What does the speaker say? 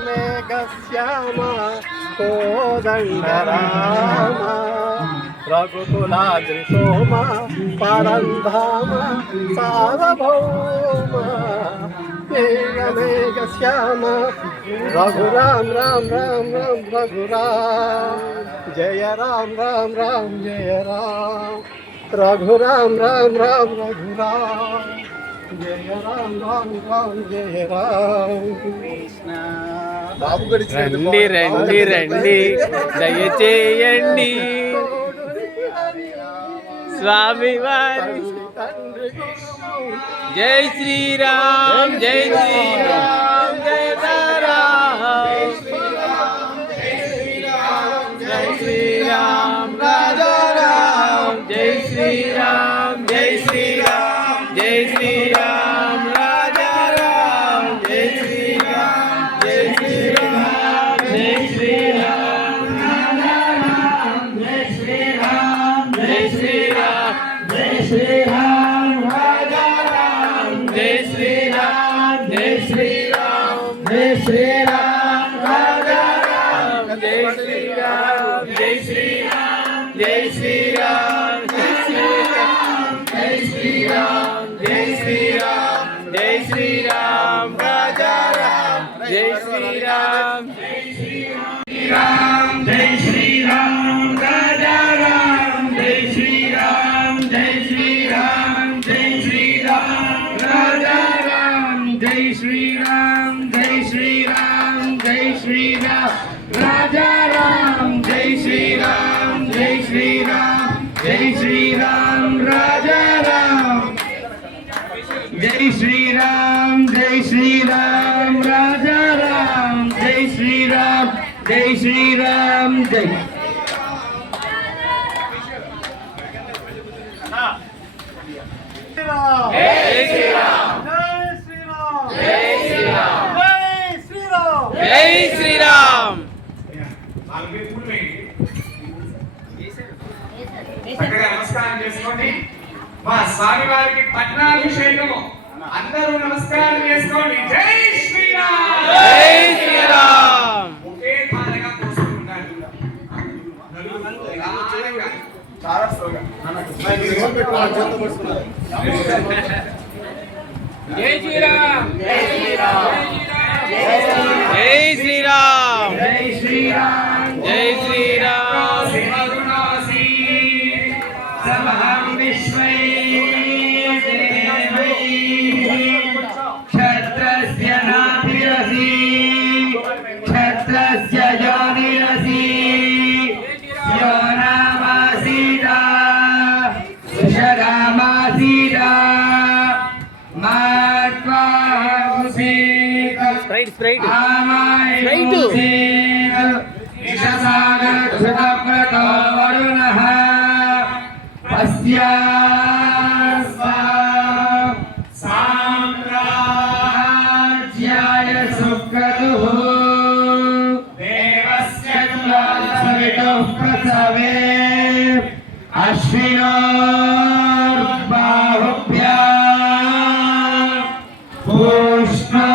रामनीलमेघश्याम कोदण्डराम रघुकुलाद्रिसोम परन्धाम सार्वभौम नीलमेघश्याम रघुराम राम राम राम रघुराम जय राम राम राम जय राम रघुराम राम राम रघुराम जय राम राम राम जय राम कृष्ण రండి రండి రండి దయచేయండి స్వామి వారి జై శ్రీరామ్ జై శ్రీరామ్ జయ రామ్ జై శ్రీరామ్ రాజా రామ్ జై శ్రీరామ్ జై శ్రీరామ్ జై శ్రీరామ్ రాజా రామ్ జై శ్రీరామ్ జై శ్రీరామ్ జై శ్రీరామ్ రాజా రామ్ జై శ్రీరామ్ జై శ్రీరామ్ జై శ్రీరామ్ రాజా రామ్ జై శ్రీరామ్ జై శ్రీరామ్ జై శ్రీరామ్ రాజా రామ్ జై శ్రీరామ్ జై శ్రీరామ్ జై శ్రీరామ్ జై శ్రీరామ్ జై శ్రీరామ్ జై శ్రీరామ్ జై శ్రీరామ్ రాజా రామ్ జై శ్రీరామ్ జై శ్రీరామ్ జై శ్రీరామ్ రాజా రామ్ జై శ్రీరామ్ జై శ్రీరామ్ జై శ్రీరామ్ రాజా రామ్ జై శ్రీరామ్ జై శ్రీరామ్ జై శ్రీరామ్ రాజా రామ్ జై శ్రీరామ్ జై శ్రీరామ్ జై శ్రీరామ్ రాజా రామ్ జై శ్రీరామ్ జై శ్రీరామ్ రాజా రామ్ జై శ్రీరామ్ జై శ్రీరామ్ జై జై శ్రీరామ్ నమస్కారం చేసుకోండి మా స్వామి వారికి పట్నాభిషేకము అందరూ నమస్కారం చేసుకోండి జై శ్రీరామ్ జై శ్రీరామ్ ఒకే ధారగా కోసుకుంటారు చాలా స్లోగా జై శ్రీరామ్ జై శ్రీరామ్ జై శ్రీరామ్ జై శ్రీరామ్ జై శ్రీరామ్ సింహగుణాసి సమహం విశ్వై దేవై క్షత్రస్య నాభిరసి క్షత్రస్య యోనిరసి యో నామాసీత సుషరామాసీత మాత్వాహుసీత స్ప్రైట్ స్ప్రైట్ నిషసాగృతవ్రతో వరుణః సామ్రాజ్యాయ సుక్రతుః దేవస్య సవితుః ప్రసవే అశ్వినోర్బాహుభ్యాం పూష్ణా